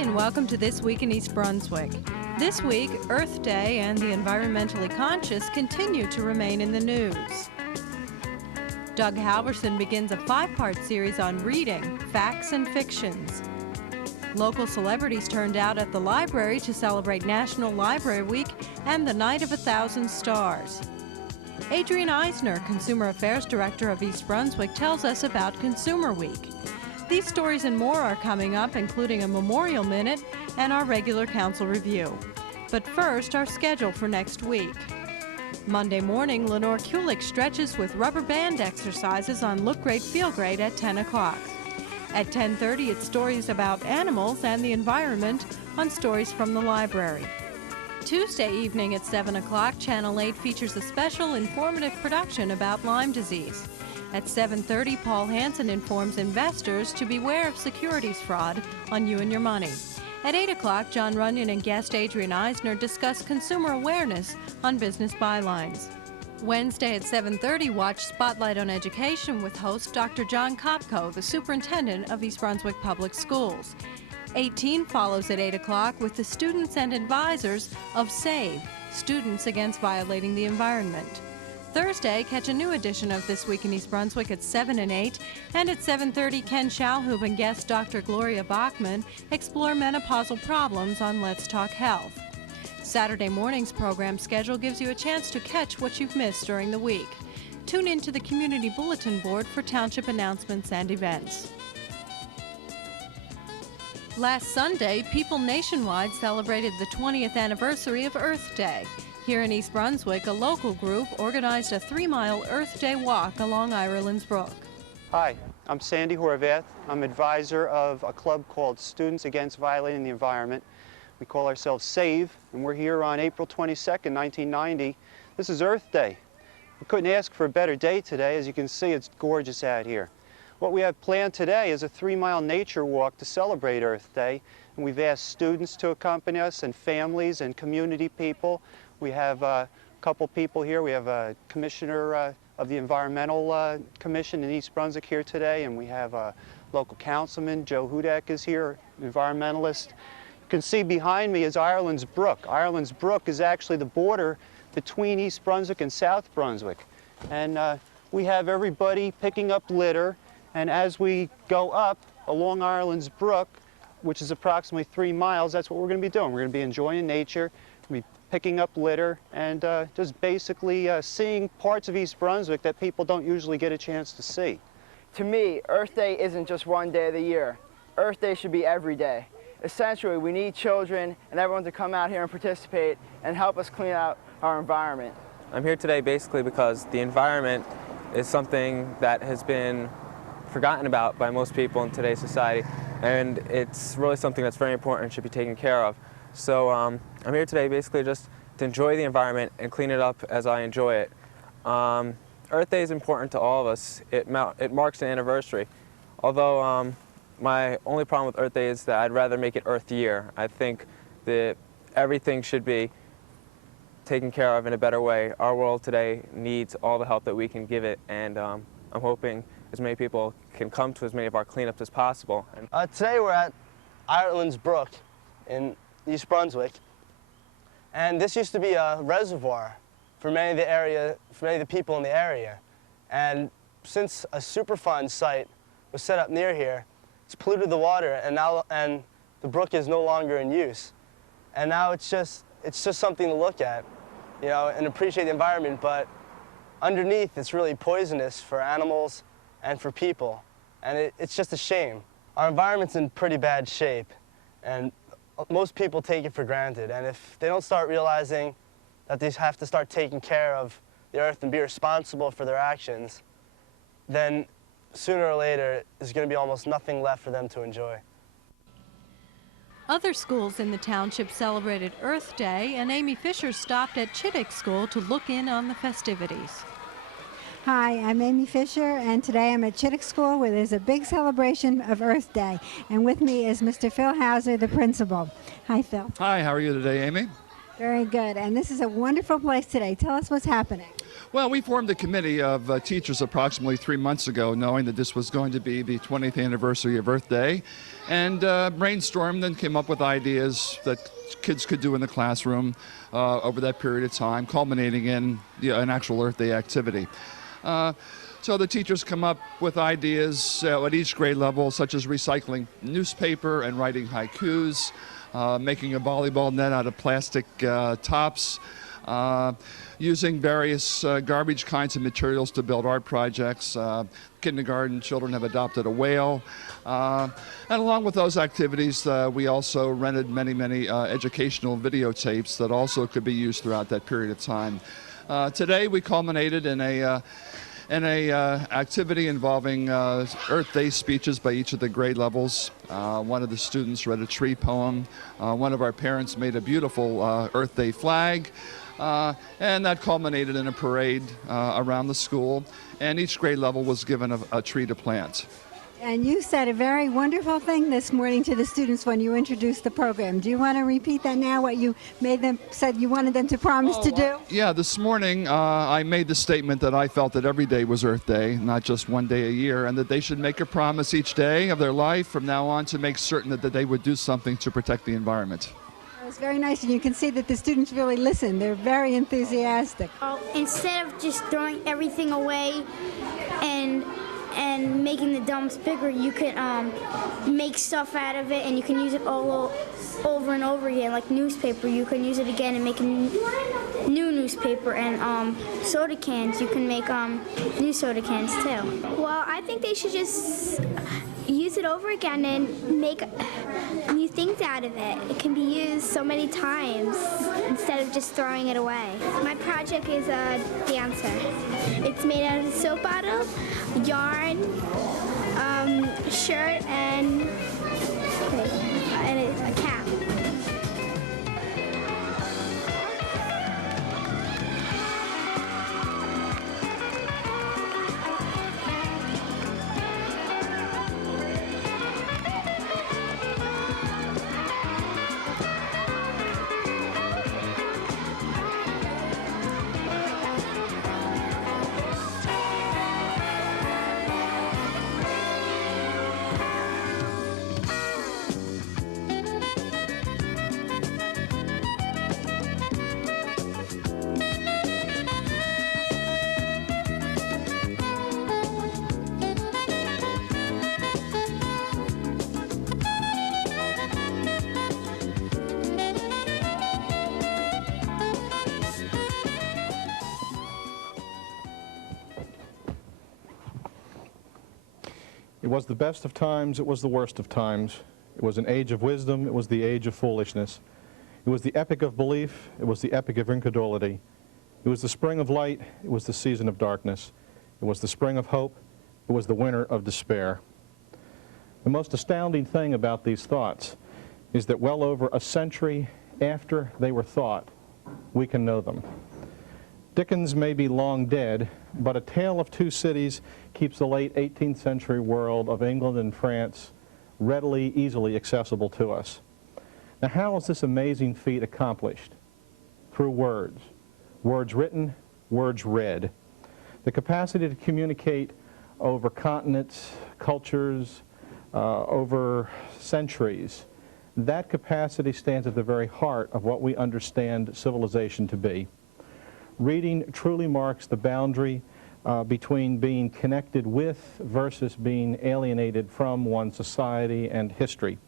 and welcome to This Week in East Brunswick. This week, Earth Day and the environmentally conscious continue to remain in the news. Doug Halverson begins a 5-part series on reading, facts and fictions. Local celebrities turned out at the library to celebrate National Library Week and the Night of 1,000 Stars. Adrienne Eisner, Consumer Affairs Director of East Brunswick, tells us about Consumer Week. These stories and more are coming up, including a Memorial Minute and our regular council review. But first, our schedule for next week. Monday morning, Lenore Kulik stretches with rubber band exercises on Look Great, Feel Great at 10 o'clock. At 10:30, it's stories about animals and the environment on Stories from the Library. Tuesday evening at 7 o'clock, Channel 8 features a special informative production about Lyme disease. At 7:30, Paul Hansen informs investors to beware of securities fraud on you and your money. At 8 o'clock, John Runyon and guest Adrienne Eisner discuss consumer awareness on business bylines. Wednesday at 7:30, watch Spotlight on Education with host Dr. John Kopko, the superintendent of East Brunswick Public Schools. 18 follows at 8 o'clock with the students and advisors of SAVE, Students Against Violating the Environment. Thursday, catch a new edition of This Week in East Brunswick at 7 and 8, and at 7:30, Ken Shalhoub and guest Dr. Gloria Bachman explore menopausal problems on Let's Talk Health. Saturday morning's program schedule gives you a chance to catch what you've missed during the week. Tune in to the Community Bulletin Board for township announcements and events. Last Sunday, people nationwide celebrated the 20th anniversary of Earth Day. Here in East Brunswick, a local group organized a 3-mile Earth Day walk along Ireland's Brook. Hi, I'm Sandy Horvath. I'm advisor of a club called Students Against Violating the Environment. We call ourselves SAVE, and we're here on April 22nd, 1990. This is Earth Day. We couldn't ask for a better day today. As you can see, it's gorgeous out here. What we have planned today is a 3-mile nature walk to celebrate Earth Day, and we've asked students to accompany us and families and community people. We have a couple people here. We have a commissioner of the Environmental Commission in East Brunswick here today, and we have a local councilman, Joe Hudak is here, environmentalist. You can see behind me is Ireland's Brook. Ireland's Brook is actually the border between East Brunswick and South Brunswick. And we have everybody picking up litter, and as we go up along Ireland's Brook, which is approximately 3 miles, that's what we're going to be doing. We're going to be enjoying nature. We'll be picking up litter and just basically seeing parts of East Brunswick that people don't usually get a chance to see. To me, Earth Day isn't just one day of the year. Earth Day should be every day. Essentially, we need children and everyone to come out here and participate and help us clean out our environment. I'm here today basically because the environment is something that has been forgotten about by most people in today's society, and it's really something that's very important and should be taken care of. So I'm here today basically just to enjoy the environment and clean it up as I enjoy it. Earth Day is important to all of us. It marks an anniversary. Although my only problem with Earth Day is that I'd rather make it Earth Year. I think that everything should be taken care of in a better way. Our world today needs all the help that we can give it, and I'm hoping as many people can come to as many of our cleanups as possible. Today we're at Ireland's Brook in East Brunswick, and this used to be a reservoir for many of the people in the area. And since a Superfund site was set up near here, it's polluted the water, and the brook is no longer in use. And now it's just something to look at, you know, and appreciate the environment. But underneath, it's really poisonous for animals and for people, and it's just a shame. Our environment's in pretty bad shape, and most people take it for granted, and if they don't start realizing that they have to start taking care of the earth and be responsible for their actions, then sooner or later there's going to be almost nothing left for them to enjoy. Other schools in the township celebrated Earth Day, and Amy Fisher stopped at Chittick School to look in on the festivities. Hi, I'm Amy Fisher, and today I'm at Chittick School where there's a big celebration of Earth Day. And with me is Mr. Phil Hauser, the principal. Hi, Phil. Hi, how are you today, Amy? Very good. And this is a wonderful place today. Tell us what's happening. Well, we formed a committee of teachers approximately 3 months ago, knowing that this was going to be the 20th anniversary of Earth Day, and brainstormed and came up with ideas that kids could do in the classroom over that period of time, culminating in an actual Earth Day activity. So the teachers come up with ideas at each grade level, such as recycling newspaper and writing haikus, making a volleyball net out of plastic tops, using various garbage kinds of materials to build art projects. Kindergarten children have adopted a whale. And along with those activities, we also rented many educational videotapes that also could be used throughout that period of time. Today we culminated in a activity involving Earth Day speeches by each of the grade levels. One of the students read a tree poem. One of our parents made a beautiful Earth Day flag. And that culminated in a parade around the school. And each grade level was given a tree to plant. And you said a very wonderful thing this morning to the students when you introduced the program. Do you want to repeat that now, what you said you wanted them to promise to do? Yeah, this morning I made the statement that I felt that every day was Earth Day, not just one day a year, and that they should make a promise each day of their life from now on to make certain that they would do something to protect the environment. It's very nice, and you can see that the students really listen. They're very enthusiastic. Instead of just throwing everything away and making the dumps bigger, you can make stuff out of it, and you can use it all over and over again. Like newspaper, you can use it again and make a new newspaper, and soda cans, you can make new soda cans too. Well, I think they should just use it over again and make new things out of it. It can be used so many times instead of just throwing it away. My project is a dancer. It's made out of a soap bottle, yarn, shirt, and a cap. It was the best of times, it was the worst of times. It was an age of wisdom, it was the age of foolishness. It was the epic of belief, it was the epic of incredulity. It was the spring of light, it was the season of darkness. It was the spring of hope, it was the winter of despair. The most astounding thing about these thoughts is that well over a century after they were thought, we can know them. Dickens may be long dead, but A Tale of Two Cities keeps the late 18th century world of England and France readily, easily accessible to us. Now, how is this amazing feat accomplished? Through words. Words written, words read. The capacity to communicate over continents, cultures, over centuries. That capacity stands at the very heart of what we understand civilization to be. Reading truly marks the boundary between being connected with versus being alienated from one's society and history.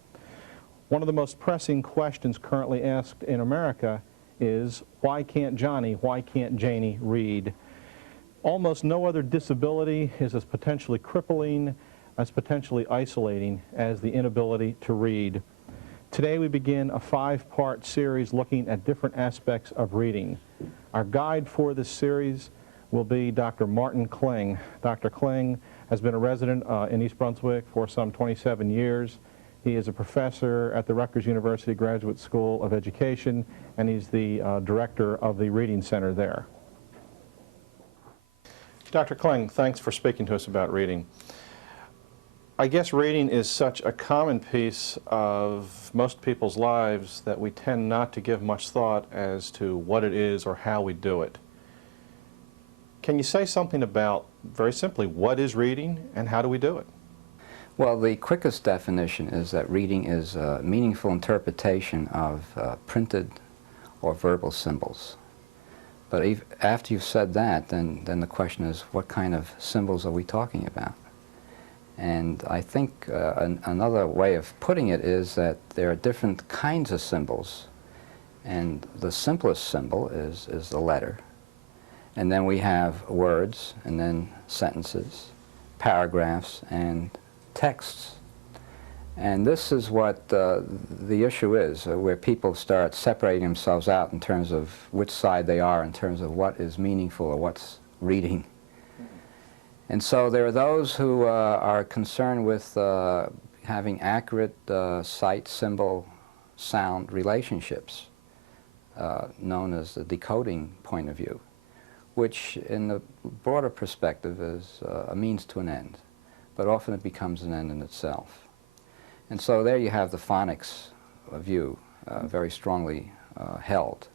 One of the most pressing questions currently asked in America is, why can't Johnny, why can't Janie read? Almost no other disability is as potentially crippling, as potentially isolating as the inability to read. Today we begin a 5-part series looking at different aspects of reading. Our guide for this series will be Dr. Martin Kling. Dr. Kling has been a resident in East Brunswick for some 27 years. He is a professor at the Rutgers University Graduate School of Education, and he's the director of the Reading Center there. Dr. Kling, thanks for speaking to us about reading. I guess reading is such a common piece of most people's lives that we tend not to give much thought as to what it is or how we do it. Can you say something about, very simply, what is reading and how do we do it? Well, the quickest definition is that reading is a meaningful interpretation of printed or verbal symbols. But after you've said that, then the question is, what kind of symbols are we talking about? And I think another way of putting it is that there are different kinds of symbols. And the simplest symbol is the letter. And then we have words, and then sentences, paragraphs, and texts. And this is what the issue is, where people start separating themselves out in terms of which side they are, in terms of what is meaningful or what's reading. And so there are those who are concerned with having accurate sight, symbol, sound relationships, known as the decoding point of view, which in the broader perspective is a means to an end, but often it becomes an end in itself. And so there you have the phonics view, very strongly held.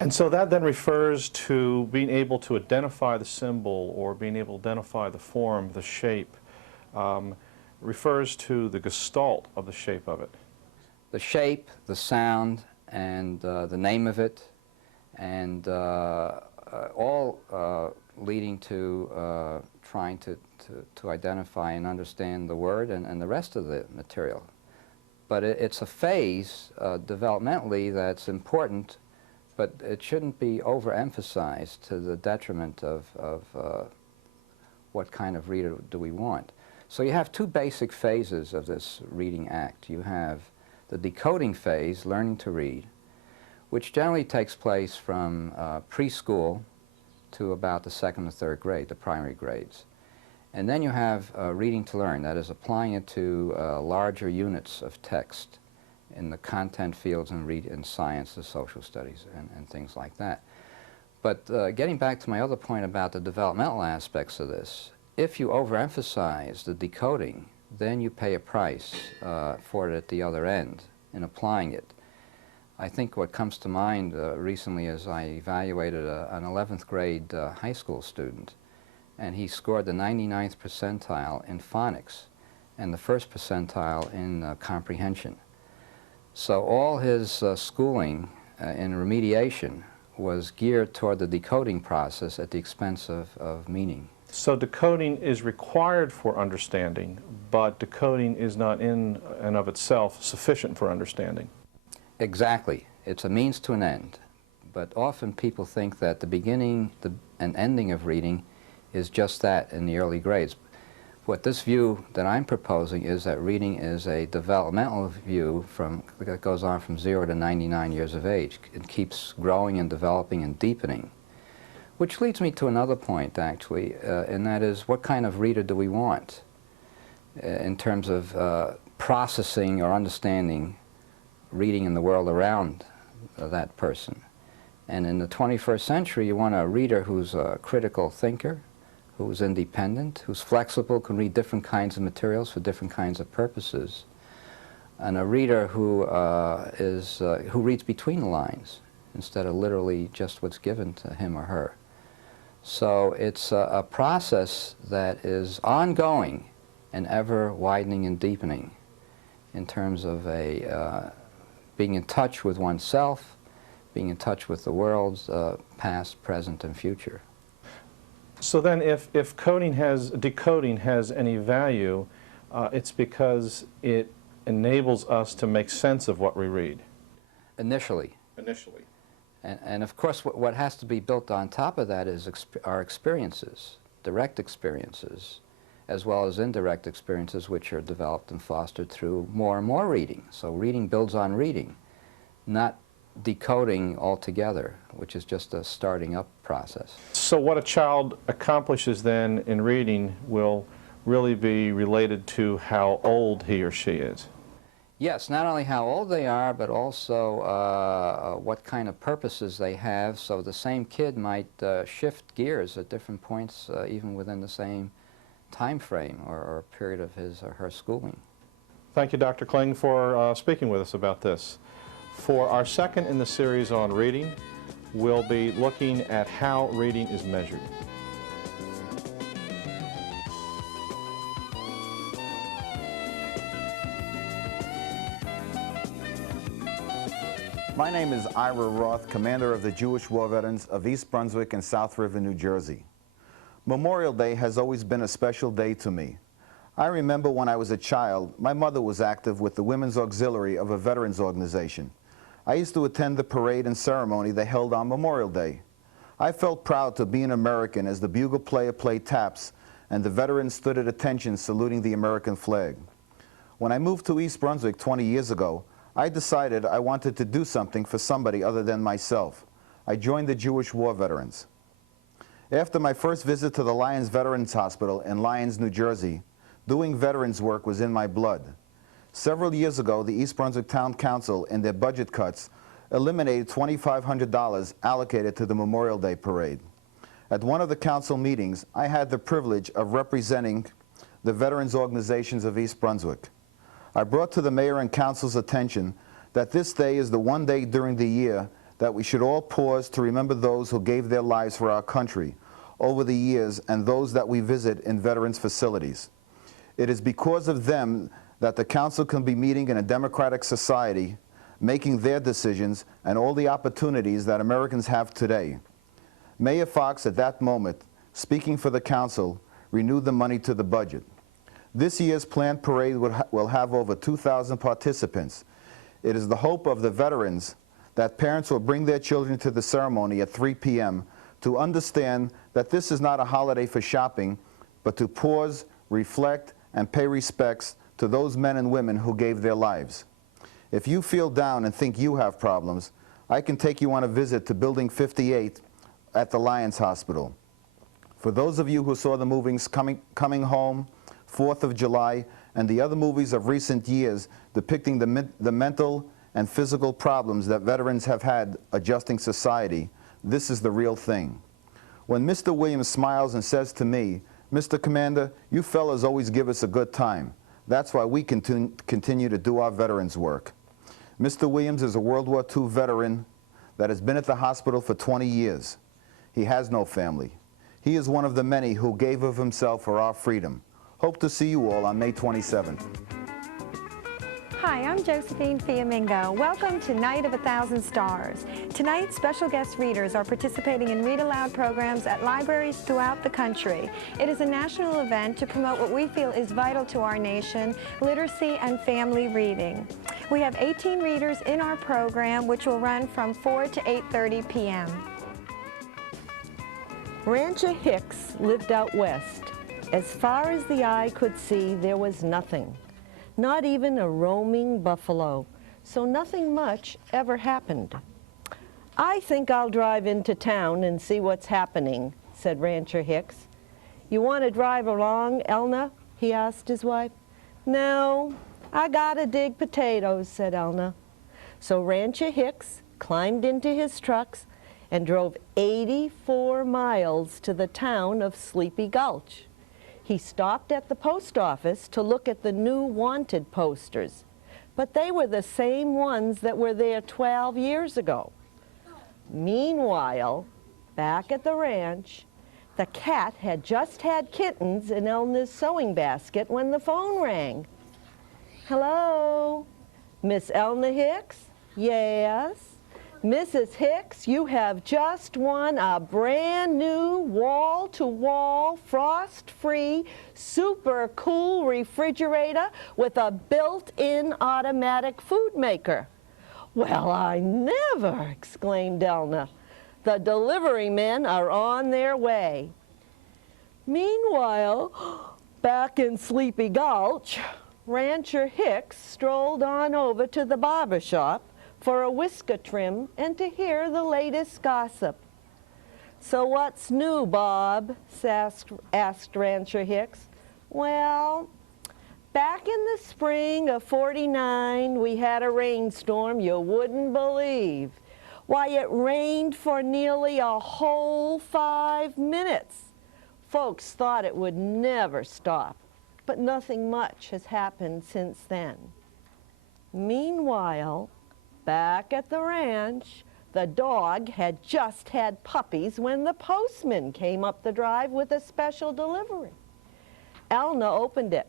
And so that then refers to being able to identify the symbol or being able to identify the form, the shape, refers to the gestalt of the shape of it. The shape, the sound, and the name of it, and all leading to trying to identify and understand the word and the rest of the material. But it's a phase developmentally that's important, but it shouldn't be overemphasized to the detriment of what kind of reader do we want. So you have two basic phases of this reading act. You have the decoding phase, learning to read, which generally takes place from preschool to about the 2nd or 3rd grade, the primary grades. And then you have reading to learn, that is applying it to larger units of text in the content fields in science, the social studies, and things like that. But getting back to my other point about the developmental aspects of this, if you overemphasize the decoding, then you pay a price for it at the other end in applying it. I think what comes to mind recently is I evaluated an 11th grade high school student, and he scored the 99th percentile in phonics and the 1st percentile in comprehension. So all his schooling in remediation was geared toward the decoding process at the expense of meaning. So decoding is required for understanding, but decoding is not in and of itself sufficient for understanding. Exactly. It's a means to an end. But often people think that the beginning and ending of reading is just that in the early grades. What this view that I'm proposing is that reading is a developmental view that goes on from 0 to 99 years of age. It keeps growing and developing and deepening. Which leads me to another point, actually, and that is, what kind of reader do we want in terms of processing or understanding reading in the world around that person? And in the 21st century, you want a reader who's a critical thinker, who's independent, who's flexible, can read different kinds of materials for different kinds of purposes, and a reader who reads between the lines instead of literally just what's given to him or her. So it's a process that is ongoing and ever widening and deepening in terms of being in touch with oneself, being in touch with the world's past, present, and future. So then if decoding has any value, it's because it enables us to make sense of what we read. Initially. Initially. And of course, what has to be built on top of that is our experiences, direct experiences, as well as indirect experiences which are developed and fostered through more and more reading. So reading builds on reading, not decoding altogether, which is just a starting up process. So what a child accomplishes then in reading will really be related to how old he or she is. Yes, not only how old they are, but also what kind of purposes they have. So the same kid might shift gears at different points, even within the same time frame or period of his or her schooling. Thank you, Dr. Kling, for speaking with us about this. For our second in the series on reading, we'll be looking at how reading is measured. My name is Ira Roth, commander of the Jewish War Veterans of East Brunswick and South River, New Jersey. Memorial Day has always been a special day to me. I remember when I was a child, my mother was active with the Women's Auxiliary of a veterans organization. I used to attend the parade and ceremony they held on Memorial Day. I felt proud to be an American as the bugle player played taps and the veterans stood at attention saluting the American flag. When I moved to East Brunswick 20 years ago, I decided I wanted to do something for somebody other than myself. I joined the Jewish War Veterans. After my first visit to the Lyons Veterans Hospital in Lyons, New Jersey, doing veterans work was in my blood. Several years ago, the East Brunswick Town Council, in their budget cuts, eliminated $2,500 allocated to the Memorial Day Parade. At one of the council meetings, I had the privilege of representing the veterans organizations of East Brunswick. I brought to the mayor and council's attention that this day is the one day during the year that we should all pause to remember those who gave their lives for our country over the years and those that we visit in veterans facilities. It is because of them that the council can be meeting in a democratic society, making their decisions and all the opportunities that Americans have today. Mayor Fox, at that moment, speaking for the council, renewed the money to the budget. This year's planned parade will have over 2,000 participants. It is the hope of the veterans that parents will bring their children to the ceremony at 3 p.m. to understand that this is not a holiday for shopping, but to pause, reflect, and pay respects to those men and women who gave their lives. If you feel down and think you have problems, I can take you on a visit to Building 58 at the Lyons Hospital. For those of you who saw the movies Coming Home, 4th of July, and the other movies of recent years depicting the mental and physical problems that veterans have had adjusting society, this is the real thing. When Mr. Williams smiles and says to me, "Mr. Commander, you fellas always give us a good time. That's why we continue to do our veterans work." Mr. Williams is a World War II veteran that has been at the hospital for 20 years. He has no family. He is one of the many who gave of himself for our freedom. Hope to see you all on May 27th. Hi, I'm Josephine Fiamingo. Welcome to Night of 1,000 Stars. Tonight, special guest readers are participating in Read Aloud programs at libraries throughout the country. It is a national event to promote what we feel is vital to our nation, literacy and family reading. We have 18 readers in our program, which will run from 4 to 8:30 p.m. Rancher Hicks lived out west. As far as the eye could see, there was nothing. Not even a roaming buffalo, so nothing much ever happened. "I think I'll drive into town and see what's happening," said Rancher Hicks. "You want to drive along, Elna?" he asked his wife. "No, I gotta dig potatoes," said Elna. So Rancher Hicks climbed into his trucks and drove 84 miles to the town of Sleepy Gulch. He stopped at the post office to look at the new wanted posters, but they were the same ones that were there 12 years ago. Meanwhile, back at the ranch, the cat had just had kittens in Elna's sewing basket when the phone rang. "Hello, Miss Elna Hicks?" "Yes." "Mrs. Hicks, you have just won a brand new wall-to-wall, frost-free, super cool refrigerator with a built-in automatic food maker." "Well, I never!" exclaimed Elna. "The delivery men are on their way." Meanwhile, back in Sleepy Gulch, Rancher Hicks strolled on over to the barber shop for a whisker trim and to hear the latest gossip. "So what's new, Bob?" asked Rancher Hicks. "Well, back in the spring of '49, we had a rainstorm you wouldn't believe. Why, it rained for nearly a whole 5 minutes. Folks thought it would never stop, but nothing much has happened since then. Meanwhile, back at the ranch, the dog had just had puppies when the postman came up the drive with a special delivery. Elna opened it.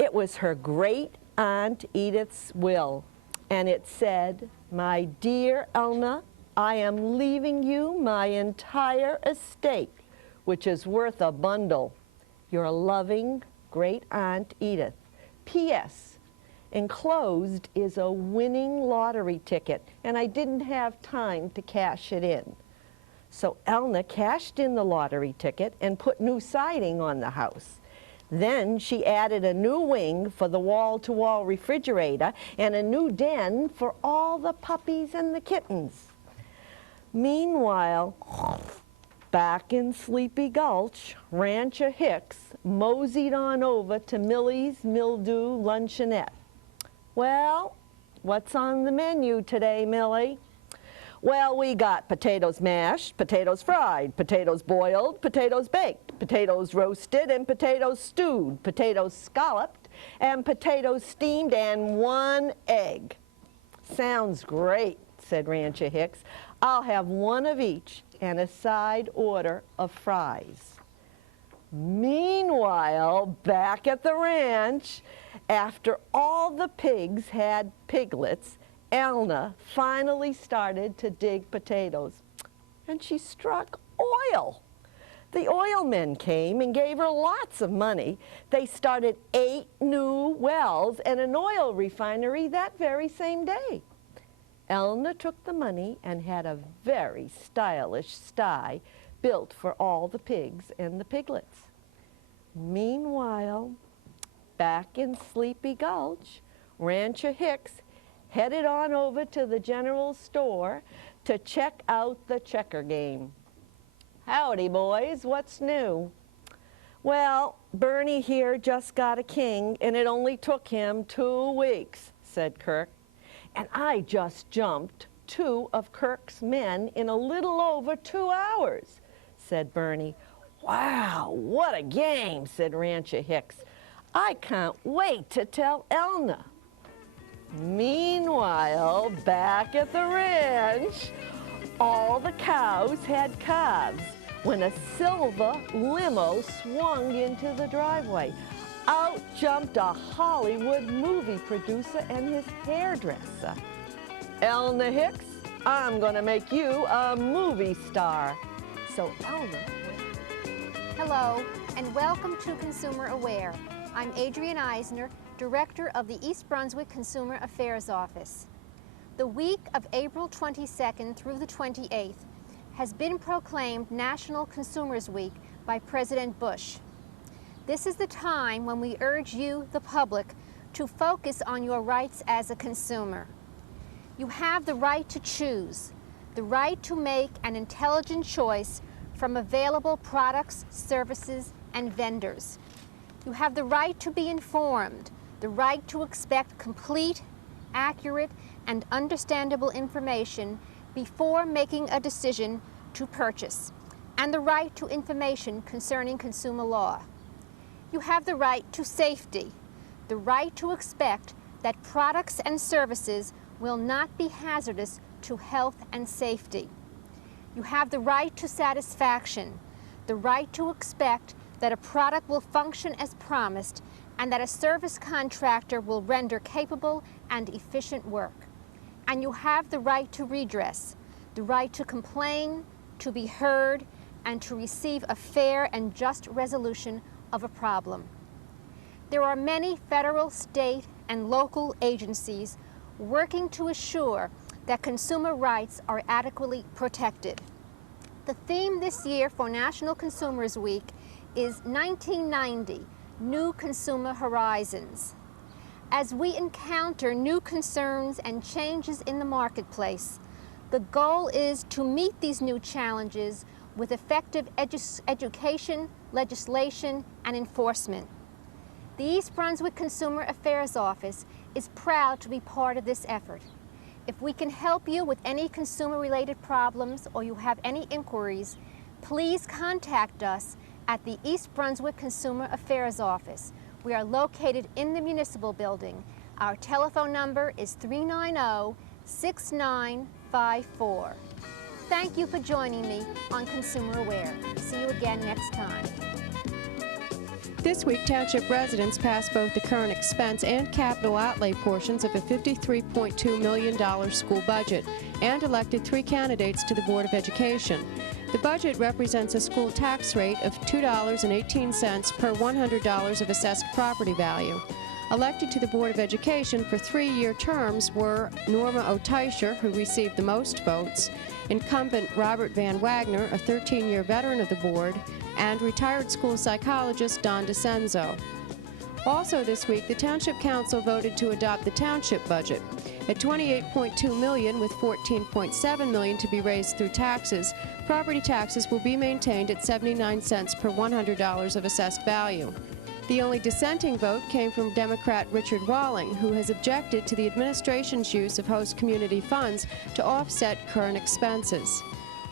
It was her great Aunt Edith's will, and it said, "My dear Elna, I am leaving you my entire estate, which is worth a bundle. Your loving great Aunt Edith. P.S. Enclosed is a winning lottery ticket, and I didn't have time to cash it in." So Elna cashed in the lottery ticket and put new siding on the house. Then she added a new wing for the wall-to-wall refrigerator and a new den for all the puppies and the kittens. Meanwhile, back in Sleepy Gulch, Rancher Hicks moseyed on over to Millie's Mildew Luncheonette. "Well, what's on the menu today, Millie?" "Well, we got potatoes mashed, potatoes fried, potatoes boiled, potatoes baked, potatoes roasted, and potatoes stewed, potatoes scalloped, and potatoes steamed, and 1 egg." "Sounds great," said Rancher Hicks. "I'll have 1 of each and a side order of fries." Meanwhile, back at the ranch, after all the pigs had piglets, Elna finally started to dig potatoes, and she struck oil. The oilmen came and gave her lots of money. They started 8 new wells and an oil refinery that very same day. Elna took the money and had a very stylish sty built for all the pigs and the piglets. Meanwhile, back in Sleepy Gulch, Rancher Hicks headed on over to the general store to check out the checker game. "Howdy, boys, what's new?" "Well, Bernie here just got a king, and it only took him 2 weeks, said Kirk. "And I just jumped 2 of Kirk's men in a little over 2 hours, said Bernie. "Wow, what a game," said Rancher Hicks. "I can't wait to tell Elna." Meanwhile, back at the ranch, all the cows had calves when a silver limo swung into the driveway. Out jumped a Hollywood movie producer and his hairdresser. "Elna Hicks, I'm gonna make you a movie star." So Elna went. Hello, and welcome to Consumer Aware. I'm Adrienne Eisner, Director of the East Brunswick Consumer Affairs Office. The week of April 22nd through the 28th has been proclaimed National Consumers Week by President Bush. This is the time when we urge you, the public, to focus on your rights as a consumer. You have the right to choose, the right to make an intelligent choice from available products, services, and vendors. You have the right to be informed, the right to expect complete, accurate, and understandable information before making a decision to purchase, and the right to information concerning consumer law. You have the right to safety, the right to expect that products and services will not be hazardous to health and safety. You have the right to satisfaction, the right to expect that a product will function as promised and that a service contractor will render capable and efficient work. And you have the right to redress, the right to complain, to be heard, and to receive a fair and just resolution of a problem. There are many federal, state, and local agencies working to assure that consumer rights are adequately protected. The theme this year for National Consumers Week is 1990, New Consumer Horizons. As we encounter new concerns and changes in the marketplace, the goal is to meet these new challenges with effective education, legislation, and enforcement. The East Brunswick Consumer Affairs Office is proud to be part of this effort. If we can help you with any consumer-related problems or you have any inquiries, please contact us at the East Brunswick Consumer Affairs Office. We are located in the municipal building. Our telephone number is 390-6954. Thank you for joining me on Consumer Aware. See you again next time. This week, Township residents passed both the current expense and capital outlay portions of a $53.2 million school budget and elected 3 candidates to the Board of Education. The budget represents a school tax rate of $2.18 per $100 of assessed property value. Elected to the Board of Education for 3-year terms were Norma O'Teicher, who received the most votes, incumbent Robert Van Wagner, a 13-year veteran of the board, and retired school psychologist Don DeCenzo. Also this week, the Township Council voted to adopt the township budget. At $28.2 million with $14.7 million to be raised through taxes, property taxes will be maintained at 79 cents per $100 of assessed value. The only dissenting vote came from Democrat Richard Walling, who has objected to the administration's use of host community funds to offset current expenses.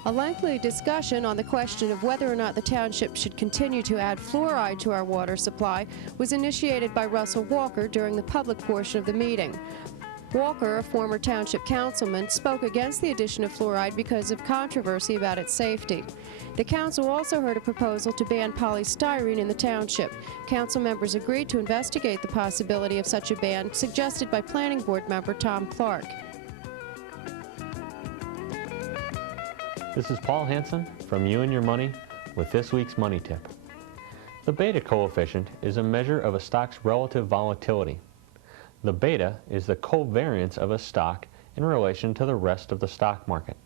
A lengthy discussion on the question of whether or not the township should continue to add fluoride to our water supply was initiated by Russell Walker during the public portion of the meeting. Walker, a former township councilman, spoke against the addition of fluoride because of controversy about its safety. The council also heard a proposal to ban polystyrene in the township. Council members agreed to investigate the possibility of such a ban, suggested by Planning Board member Tom Clark. This is Paul Hansen from You and Your Money with this week's Money Tip. The beta coefficient is a measure of a stock's relative volatility. The beta is the covariance of a stock in relation to the rest of the stock market.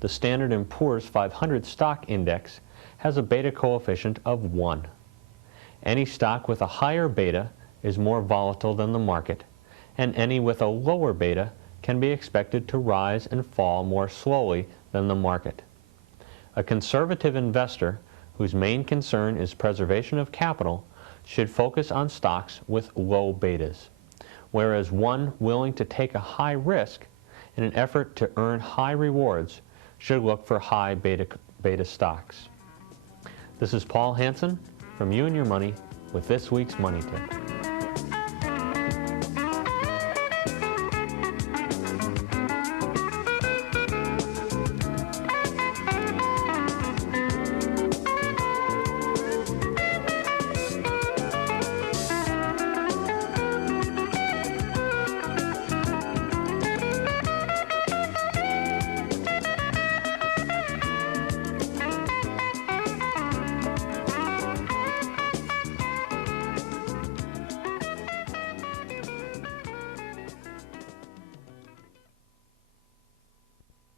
The Standard & Poor's 500 stock index has a beta coefficient of 1. Any stock with a higher beta is more volatile than the market, and any with a lower beta can be expected to rise and fall more slowly than the market. A conservative investor whose main concern is preservation of capital should focus on stocks with low betas, whereas one willing to take a high risk in an effort to earn high rewards should look for high beta stocks. This is Paul Hansen from You and Your Money with this week's Money Tip.